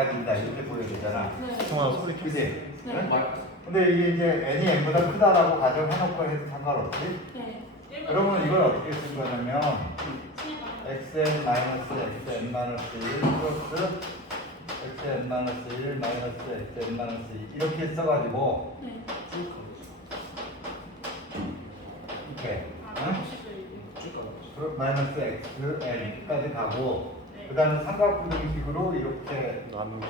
작아진다 이렇게 보여야 되잖아. 네. 정말 소리 그지? 근데 이게 이제 n이 n보다 크다라고 가정해놓고 해도 상관없지. 네. 그러면 이걸 어떻게 쓸 거냐면 xn 마이너스 xn 마이너스 1 플러스 xn 마이너스 1 마이너스 xn 마이너스 2 이렇게 써가지고 네. 이렇게 아, 응? 그럼 마이너스 xn까지 가고 그 다음에 삼각부등식으로 이렇게 나누기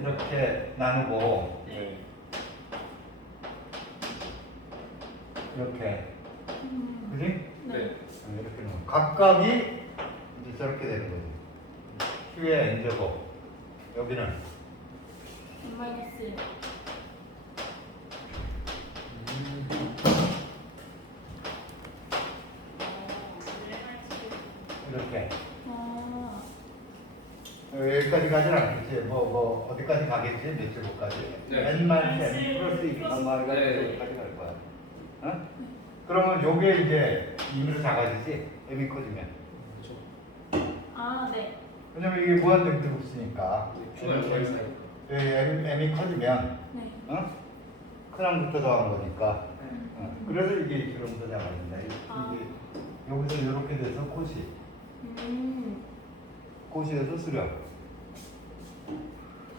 이렇게 나누고 네. 이렇게 음. 그지? 네. 이렇게 놓으면 각각이 이제 저렇게 되는 거지 q의 n제곱 여기는 N 마이너스 뭐 어디까지 가겠지 몇 제곱까지 네. n 마이너스 n 플러스 2 얼마가 네. 제곱까지 갈 거야 어? 그러면 요게 이제 2로 작아지지 m이 커지면 아, 네. 왜냐면 이게 무한정되고 있으니까 중간에 거의 사이. 예, m, m이 커지면 네. 어? 큰 항부터 더한 거니까 네. 어, 그래서 이게 그럼더 작아진다 이- 아. 이게 여기서 이렇게 돼서 코시 음. 코시에서 수렴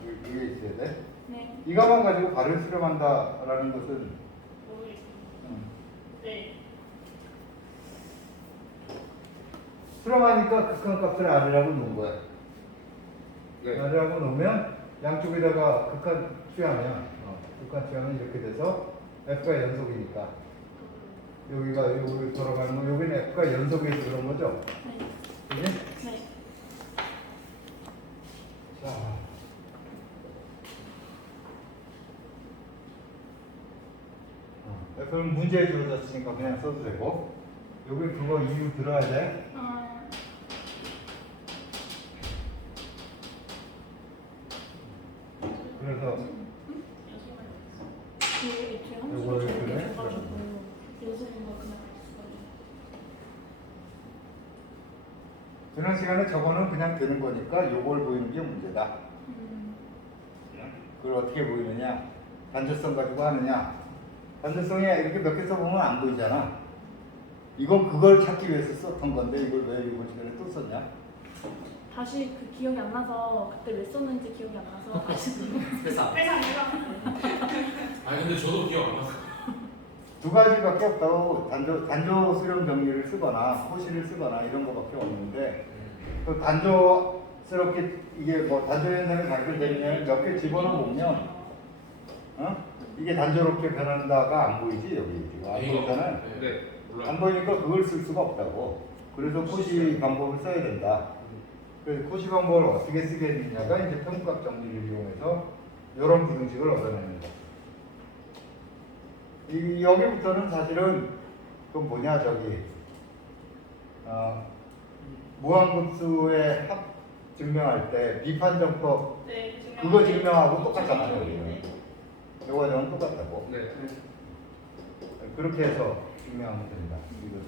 이- 이게 있어야 돼 네. 이것만 가지고 발을 수렴한다라는 것은 음, 네. 수렴하니까 극한 값을 R이라고 놓은 거야 네. R이라고 놓으면 양쪽에다가 극한 취하면 어, 극한 취하면 이렇게 돼서 F가 연속이니까 여기가 여기 돌아가는 거 여기는 F가 연속해서 그런 거죠 네. 그지? 네. 자. 어, F는 문제에 주어졌으니까 그냥 써도 되고 여기 그거 이유 들어야 돼 아. 그래서 그 애초에 한 요거 줄을 이렇게? 줘가지고 그냥 했어요. 지난 시간에 저거는 그냥 되는 거니까 요걸 보이는 게 문제다 음. 그걸 어떻게 보이느냐 단조성 가지고 하느냐 단조성이 이렇게 몇 개 써보면 안 보이잖아 이건 그걸 찾기 위해서 썼던 건데 이걸 왜 이번 시간에 또 썼냐 다시 그 기억이 안 나서 그때 왜 썼는지 기억이 안 나서 다시 회사. 회사 회사. 아니 근데 저도 기억 안 나서. 두 가지밖에 없다고 단조 단조 수렴 정리를 쓰거나 호시를 쓰거나 이런 거밖에 없는데 또 단조스럽게 이게 뭐 단조 현상이 발생되면 몇 개 집어넣어 보면 어? 이게 단조롭게 변한다가 안 보이지 여기 지금 안 보이잖아요. 네. 안 몰라. 보이니까 그걸 쓸 수가 없다고. 그래서 코시 방법을 써야 된다. 그래서 코시 방법을 어떻게 쓰겠느냐가 이제 평값 정리를 이용해서 이런 부등식을 얻어내는 거. 이 여기부터는 사실은 그 뭐냐 저기 어, 무한급수의 합 증명할 때 비판정법 네. 그거 증명하고 똑같잖아요. 여기는. 요거는 똑같다고. 네. 그렇게 해서 증명하면 된다. 이거는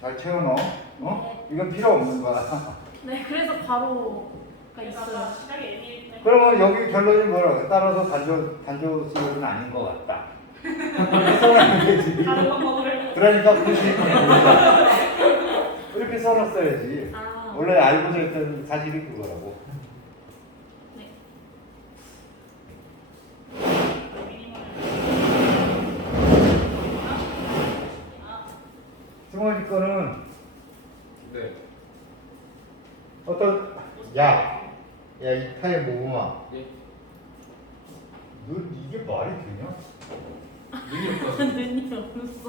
잘 채워넣어. 어? 이건 필요 없는 거야. 네. 그래서 바로가 있어요. 그러면 여기 결론이 뭐라고? 따라서 단조 단조 수율은 아닌 것 같다. 써놔야 되지. 다른 방법을. 그러니까 굳이 이렇게 써놨어야지. 아. 원래 알고자 했던 사실이 그거라고. 승원이 거는 네. 어떤 야, 야 이 타의 모음아, 예. 너 이게 말이 되냐? 눈이 없어서. 눈이 없어.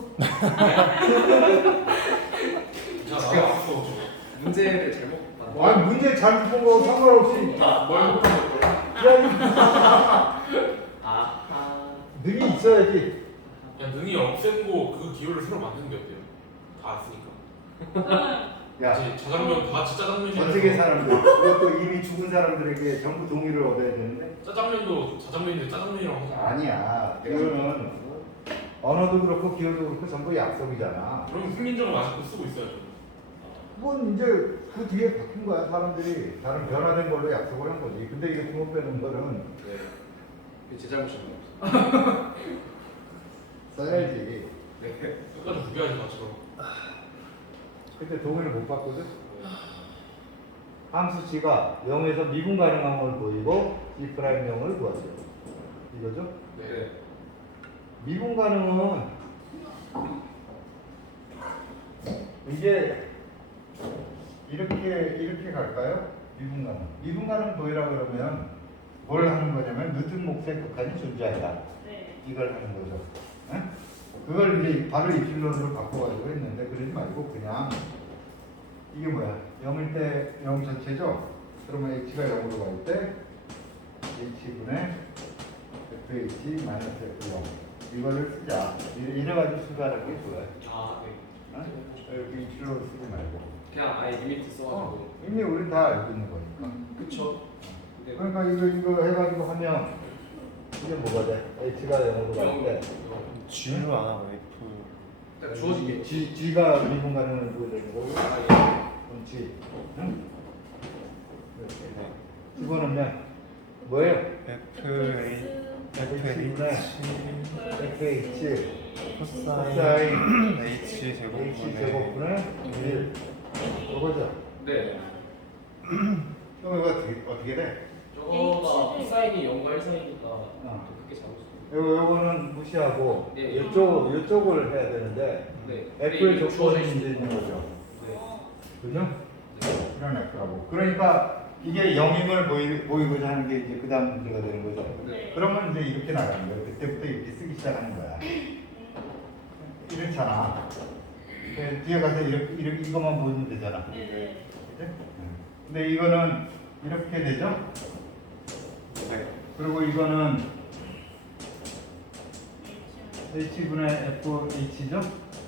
자, 나왔어. 문제를 잘못 봤. 아니 문제 잘못 본거 상관없이 뭘 못한 걸. 야, 아. 이 능이 있어야지. 야 능이 없앤고 그 기호를 새로 만드는 게 어때요? 다 왔으니까. 야, 이제 자장면 다 같이 짜장면이. 전 세계 사람들 그것도 이미 죽은 사람들에게 전부 동의를 얻어야 되는데 짜장면도 자장면인데 짜장면이라고 하잖아. 아니야. 이거는 언어도 그렇고 기호도 그렇고 전부 약속이잖아. 그럼 훈민정음 아직도 쓰고 있어야죠. 그건 이제 그 뒤에 바뀐 거야 사람들이 다른 변화된 걸로 약속을 한 거지. 근데 이게 주먹 빼는 거는 네. 제 잘못이었나? 써야지. 네. 끝까지 구비하지 마처럼. 근데 동의를 못 받거든. 함수 G가 0에서 미분 가능함을 보이고 G 프라임 0을 구하죠. 이거죠? 네. 미분 가능은 이제 이렇게 이렇게 갈까요? 미분 가능. 미분 가능 보이라 그러면 뭘 하는 거냐면 뉴튼 목색 극한이 존재한다. 네. 이걸 하는 거죠. 예? 그걸 이제 바로 이필론으로 바꿔가지고 했는데 그러지 말고 그냥 이게 뭐야? 0일 때 0 전체죠? 그러면 h가 0으로 갈 때 h분의 fh 마이너스 f0 이거를 쓰자. 이래- 이래가지고 수가라는 게 좋아요. 아, 네. 어? 여기 이필론 쓰지 말고. 그냥 아예 리미트 써가지고. 어, 이미 우리 다 알고 있는 거니까. 그쵸. 근데 그러니까 이거 이거 해가지고 하면 이게 뭐가 돼? h가 0으로 갈 때. G를 안 하고 F 일단 주어지게. G, G가 미분 가능을 보여주는 거고 아, 예. 그럼 G 응? 이렇게 집어넣으면 뭐예요? F X, F FH H 코사인 코사인 H H 제곱분의 제곱분의 1 이거죠? 네. 그럼 이거 어떻게, 어떻게 돼? 저거가 H를- 사인이 0과 1 사이니까 어. 그렇게 잡을 수 요. 요거는 무시하고 네. 이쪽, 이쪽을 해야 되는데 네. 이게 조건이 이제 있는 거죠 네. 그죠? 네. 이런 F라고 그러니까 이게 0임을 보이, 보이고자 하는 게 이제 그 다음 문제가 되는 거죠 네. 그러면 이제 이렇게 나가는 거예요. 그때부터 이렇게 쓰기 시작하는 거야. 이렇잖아. 뒤에 가서 이렇게, 이렇게 이것만 보면 되잖아. 네. 네. 그치? 응. 근데 이거는 이렇게 되죠? 네 그리고 이거는 h분의 fh죠?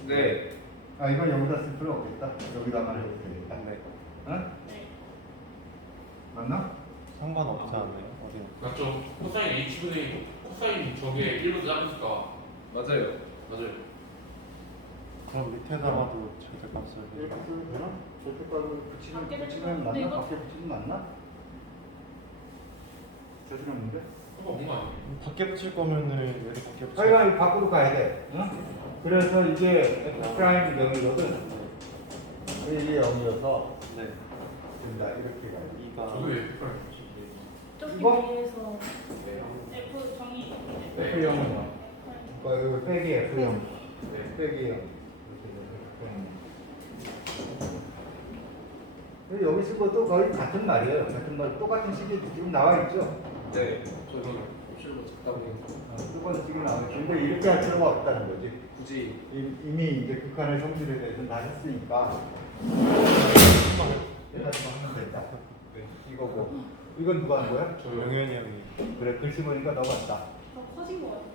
네. 아 이건 여기다 쓸 필요 없겠다. 여기다만 해도 되겠다. 네. 응? 네. 맞나? 상관없지 않나요? 어디 맞죠? 코사인 h분의 코사인 저게 1보다 작으니까 맞아요. 맞아요. 그럼 밑에다가도 절대값을 이렇게 쓰면 되나? 절대값을 붙이면, 밖에 붙이면 붙이면 맞나? 이거- 밖에 붙이면 맞나? 저지렀는데? 그거 뭔거 아니에요? 밖에 붙일 거면은 여기 밖에 붙일 저희가 이 밖으로 가야 돼. 응? 그래서 이게 F 프라임 0이거든. 이게 0이어서 네 된다. 이렇게 가야 돼. 이가 왜 F라인 저기 이거? 위에서 네. F 정의. 네. F0은 그러니까 이거 빼기 F0. 네. 빼기 0. 이렇게 여기 쓴 것도 거의 같은 말이에요. 같은 말, 똑같은 식이 지금 나와 있죠. 네. 저는 옵션으로 작다 보니까 어, 똑같은 식이 나와 있죠. 근데 이렇게 할 필요가 없다는 거지. 굳이 이- 이미 이제 극한의 성질에 대해서 다 했으니까 해가지고 하면 된다. 네. 이거고 이건 누가 한 거야? 영현이 형이 그래 글씨 보니까 너 같다. 더 커진 것 같아요.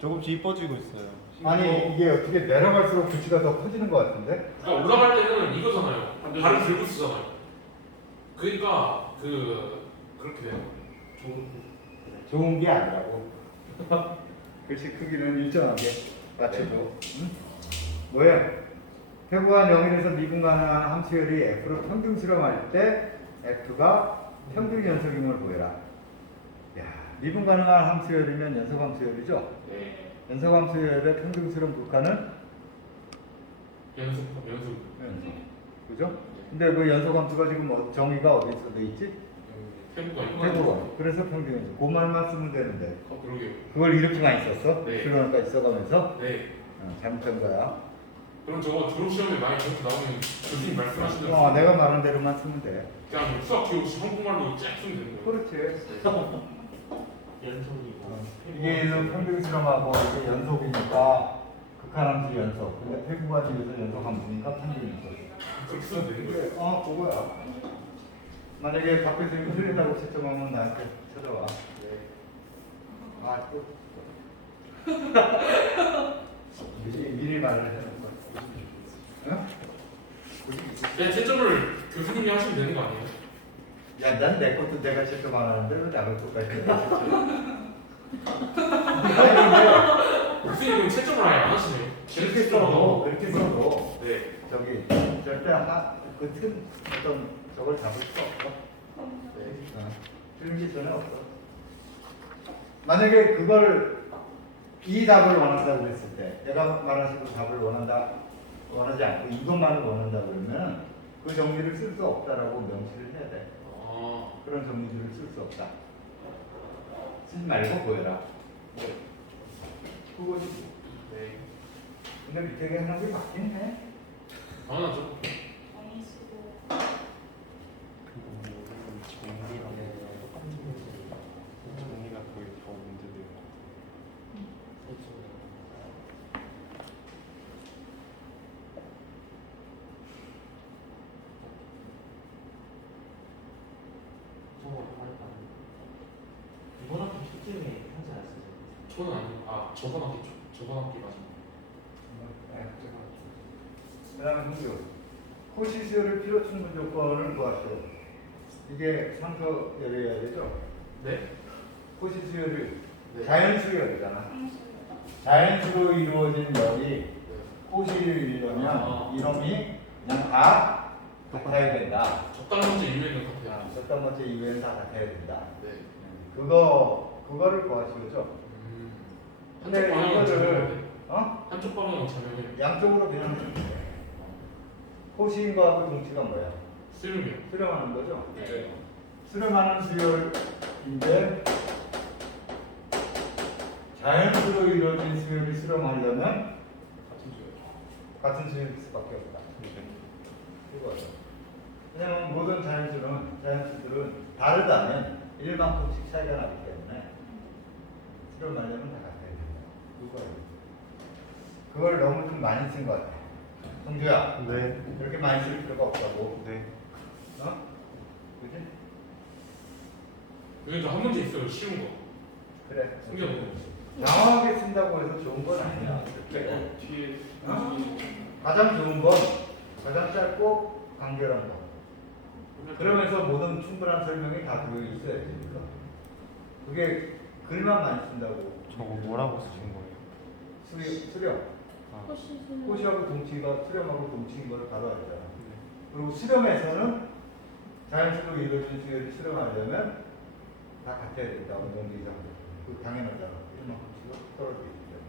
조금씩 이뻐지고 있어요 아니 이게 어떻게 내려갈수록 글씨가 더 커지는 것 같은데? 그러니까 올라갈 때는 이거잖아요. 발을 들고 쓰잖아요. 그러니까 그 그렇게 되는 거예요. 좋은 게 아니라고. 글씨 크기는 일정하게 맞춰줘. 응? 뭐야? 태부한 0일에서 미분 가능한 함수열이 F로 평균 실험할 때 F가 평균 연속임을 보여라. 야, 미분 가능한 함수열이면 연속 함수열이죠? 네. 연속 함수열의 평균 실험 극한은 연습 연습. 연속. 그죠? 근데 그 연속 함수가 지금 뭐 정의가 어디서 돼 있지? 이거. 태부가. 그래서 평균 연속. 그 말만 쓰면 되는데. 어 그러게요. 그걸 이렇게 많이 썼어? 네. 실험까지 써가면서 네. 어, 잘못한 거야. 그럼 저거 졸업 시험에 많이 저렇게 나오면 교수님 말씀하신 대로 어, 내가 말한 대로만 쓰면 돼. 그냥 수학 기록 없이 한국말로 쫙 쓰면 되는 거예요. 그렇지. 연속이고. 어, 이게는 평균 실험하고 이게 연속이니까 극한함수 연속. 근데 태국가 집에서 연속함수니까 평균 연속. 그렇게 쓰면 되는 거예요. 그래, 어, 그거야. 만약에 박 교수님이 틀린다고 채점하면 나한테 찾아와. 아, 또. 미리, 미리 말을 해놓고. 응? 네, 채점을 교수님이 하시면 되는 거 아니에요? 야, 난 내 것도 내가 채점 안 하는데 왜 남의 것까지 채점? 목수님은 채점을 아예 안 하시네요. 그렇게 써도 그렇게 써도 네. 저기 절대 하그틈 어떤 저걸 잡을 수 없어. 네. 틀린 게 전혀 없어. 만약에 그걸 이 답을 원한다고 했을 때, 내가 말하신 그 답을 원한다, 원하지 않고 이것만을 원한다 그러면 그 정리를 쓸 수 없다라고 명시를 해야 돼. 아, 그런 정리들을 쓸 수 없다. 쓰지 말고 보여라. 네. 그거지. 네. 근데 밑에 하는 게 맞긴 해. 당연하죠. 정리가 거의 더 문제돼요. 이번 학기 축제에 하지 않았어요? 저는 아니고, 아, 저번 학기 죠 저번 학기 맞아. 그 호시수열을 필요 충분 조건을 구하시오. 이게 상서열이어야 되죠? 네? 호시수열이 네. 자연수열이잖아. 자연수로 이루어진 열이 네. 호시이려면 아. 이놈이 그냥 다 같아야 된다. 적당 번째 유행인 것 자, 같아요. 첫 번째 이후에는 다 같아야 된다. 네. 그거 그거를 구하시오죠. 음. 근데 한쪽 방향은 이거를-. 어? 한쪽 방향은 자명해. 양쪽으로 그냥 호시인 거하고 동치가 뭐야? 수렴이요. 수렴하는 거죠. 네. 수렴하는 수열인데 자연수로 이루어진 수열이 수렴하려면 같은 수요. 같은 수일 수밖에 없다. 네. 이거죠. 왜냐면 모든 자연수는 자연수들은 다르다면 일만큼씩 차이가 나기 때문에 수렴하려면 다 같아야 된다. 그거예요. 그걸 너무 좀 많이 쓴 것 같아. 성주야, 네. 이렇게 많이 쓸 필요가 없다고. 네. 어? 그지? 여기 한 문제 있어요. 쉬운 거. 그래. 숨겨놓고. 장황하게 쓴다고 해서 좋은 건 아니야. 네. 뒤에. 어? 가장 좋은 건 가장 짧고 간결한 거. 그러면서 모든 충분한 설명이 다 들어 있어야 되니까. 그게 글만 많이 쓴다고. 저거 뭐라고 쓰신 거예요? 수렴, 수렴. 아, 호시하고 동치가 수렴하고 동치인 걸 바로 알잖아. 네. 그리고 수렴에서는 자연스럽 이루어진 수열이 수렴하려면 다 같아야 된다. 원동기 이상. 그 당연하잖아. 이만큼씩 떨어져 있기 때문에.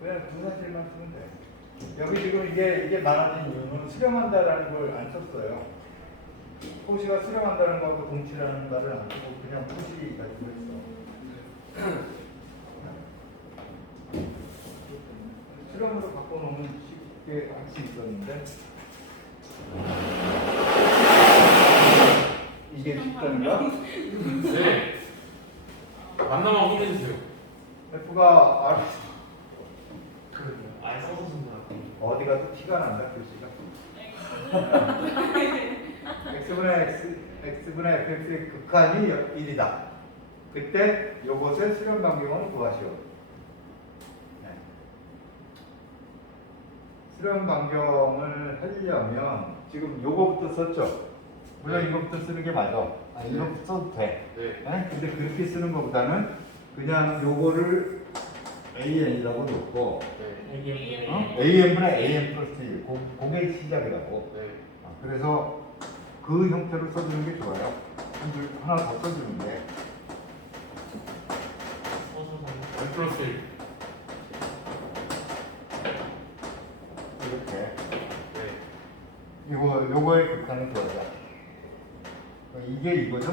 그냥 두 사실만 쓰면 돼. 여기 지금 이게 이게 많아진 이유는 수렴한다라는 걸 안 썼어요. 호시가 수렴한다는 거하고 동치라는 말을 안 쓰고 그냥 호시 가지고 했어. 수렴으로 바꿔놓으면 할수 있었는데 이게 쉽다는가? 네. 만나면 확인해주세요. F가 R. 아예 써서 쓴 거라고. 어디가 또 티가 난다 글씨가 x분의 x x분의 fx의 극한이 1이다 그때 요것의 수렴 반경을 구하시오 수렴 반경을 하려면 지금 요거부터 썼죠 물론 네. 이거부터 쓰는 게 맞아 아, 네. 이거부터 써도 돼 네. 네? 근데 그렇게 쓰는 것보다는 그냥 요거를 AN이라고 놓고 네. 어? AM분의 AM 플러스 1 고, 그게 시작이라고 네. 아, 그래서 그 형태로 써주는 게 좋아요 한 줄, 하나 더 써주는 게 써서 산원 플러스 1. 이거, 요거의 구하자 어, 이게 이거죠?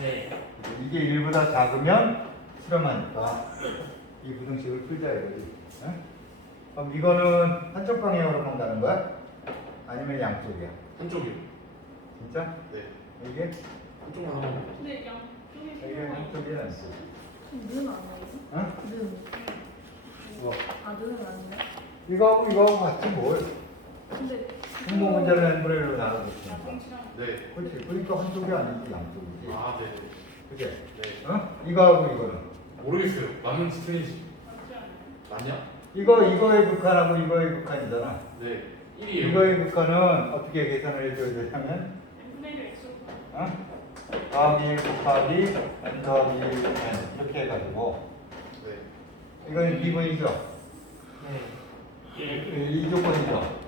네. 이게 1보다 작으면 수렴하니까 이 부등식을 풀자 이거지 응? 그럼 이거는 한쪽 방향으로만 가는 거야? 아니면 양쪽이야? 한쪽이요. 진짜? 네. 이게? 한쪽만 하면. 근데 양쪽이 이게 한쪽이야 양쪽 는 아니에요? 응? 는. 뭐? 아, 는은 아니에요? 이거하고 이거하고 같이 뭘? 근데 분모 문제를 n분의 1로 나눠줬으니까 네. 그렇지 그러니까 한쪽이 아니지 양쪽이지 아, 네. 그치? 네. 어? 이거하고 이거는 모르겠어요. 맞는지 틀린지. 맞냐? 이거 이거의 극한하고 이거의 극한이잖아 네. 1이에요. 이거의 극한은 어떻게 계산을 해줘야 되냐면 어? 더하기 1 곱하기 n 더하기 1 n 이렇게 해가지고 네. 이건 미분이죠. 네. 이, 이 조건이죠.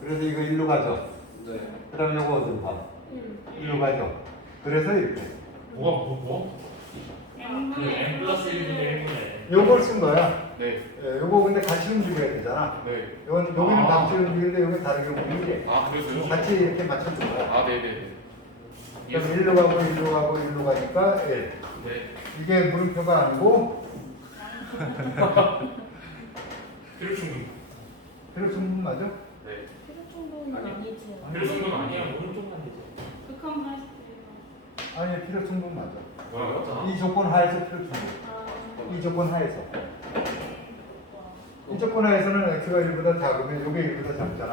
그래서 이거 일로 가죠. 네. 그 다음에 이거 어디로 가? 음. 일로 가죠. 그래서 이렇게. 뭐가 뭐 뭐? 그 n 플러스 1분의 1분의 요걸 쓴 거야. 네. 예, 요거 근데 같이 움직여야 되잖아. 네. 요건, 여기는 아. 같이 움직이는데 여기 다르게 움직이게. 아 그래서요? 같이 이렇게 맞춰준 거야. 아 네네네. 그럼 일로 가고 일로 가고 일로 가니까 1. 네. 이게 물음표가 아니고 필요 충분. 필요 충분 맞아? 네. 아니지. 충분 아니야. 오른쪽만 되죠. 극한 하이스테이가. 아니 필요 충분 맞아. 했잖아. 이 조건 하에서 필요 충분. 아. 이 조건 하에서. 이 조건 하에서는 x가 1보다 작으면 요게 1보다 작잖아.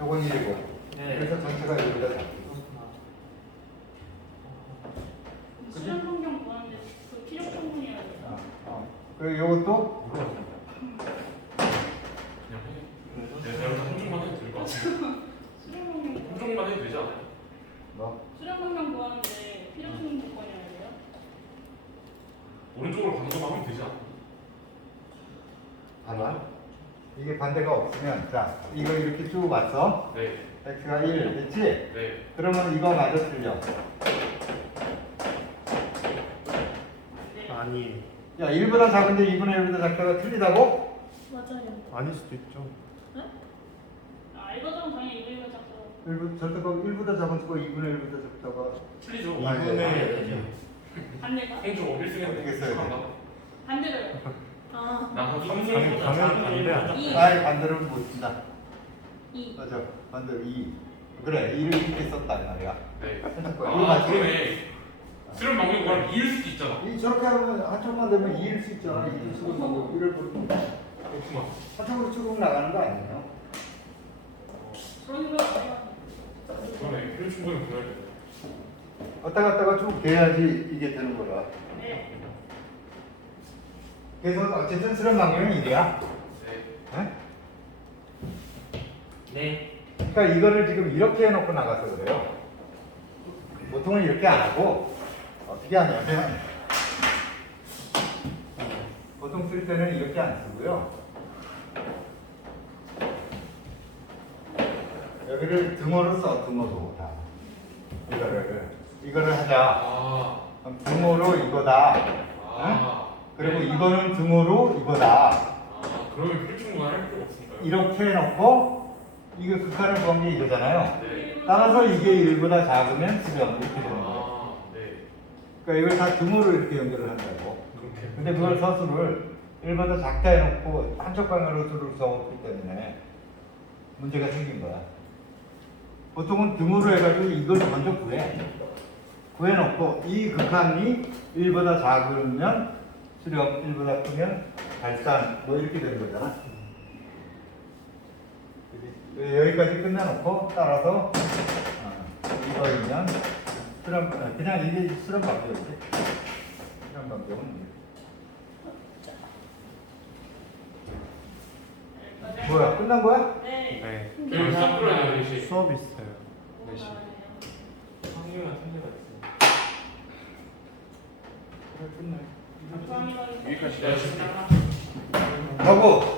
요건 1이고. 네. 그래서 전체가 1보다 작고. 수련 환경 구하는데 그 필요 충분이어야 돼. 어, 어. 그리고 요것도 그냥 해. 네, 내가 한 종만 해도 될 것 같아. 수련 환경 한 구하- 종만 해도 되지 않아요? 뭐 수련 환경 구하는데 필요 충분 조건이어야 돼요. 오른쪽으로 방송하면 되지 않아? 봐봐. 이게 반대가 없으면 자 이거 이렇게 쭉 왔어. 네. x가 1 됐지? 네. 그러면 이거 맞아 틀려. 아니 야 1보다 작은데 2분의 1보다 작다가 틀리다고? 맞아요. 아닐 수도 있죠. 아 이거는 당연히 이거 이거 작고. 1부, 절대가 1보다 작은 거 2분의 1보다 작다가 틀리죠. 아니, 아니, 이분의 반대가? 행주 1승 어떻게 써야 돼? 반대로요. 아. 나한 3승 가면 반대 아니야? 이. 아이 반대로 못 쓴다. 이. 맞아. 반대로 2. 그래 2를 이렇게 썼단 말이야. 네. 이거 아 맞지? 그러네. 수련 방송 구하면 2일 수도 있잖아. 이 저렇게 하면 한쪽만 되면 2일 수 있잖아. 2를 쓰고 있고 1을 부르면 그렇구만. 한쪽으로 쭉 나가는 거 아니에요? 그런 거 아니야. 그러네. 필요 충분히 구해야 돼. 왔다 갔다가 쭉 돼야지 이게 되는 거라. 네. 그래서 어쨌든 수련 방법은 이래야. 네. 에? 네. 그러니까 이거를 지금 이렇게 해놓고 나가서 그래요. 보통은 이렇게 안 하고 어떻게 하냐면 보통 쓸 때는 이렇게 안 쓰고요. 여기를 등호로 써 등호로 다 이거를 이거를 하자. 아. 등호로 이거다. 아. 그리고 이거는 등호로 이거다. 아 그러면 필요 충분 할 필요 없으니까요. 이렇게 해놓고 이게 극한을 구한 게 이거잖아요. 네. 따라서 이게 1보다 작으면 수렴 이렇게 되는 거예요. 아. 네. 그러니까 이걸 다 등호로 이렇게 연결을 한다고. 그렇게. 근데 그걸 서술을 1보다 작다 해놓고 한쪽 방향으로 수를 써왔기 때문에 문제가 생긴 거야. 보통은 등호로 해가지고 이걸 먼저 구해. 구해놓고 이 극한이 1보다 작으면 수렴, 1보다 크면 발산 뭐 이렇게 되는 거잖아. 여기까지 끝내놓고 따라서 어, 이거이면 수렴, 어, 그냥 이게 수렴 방법이지. 수렴 방법은 뭐야? 끝난 거야? 네. 네. 여기 싹 돼, 이제. 수업 있어요. 네 시. 확률과 틀려가 있어요. 그래, 끝내. 감사합니다. 네, 하고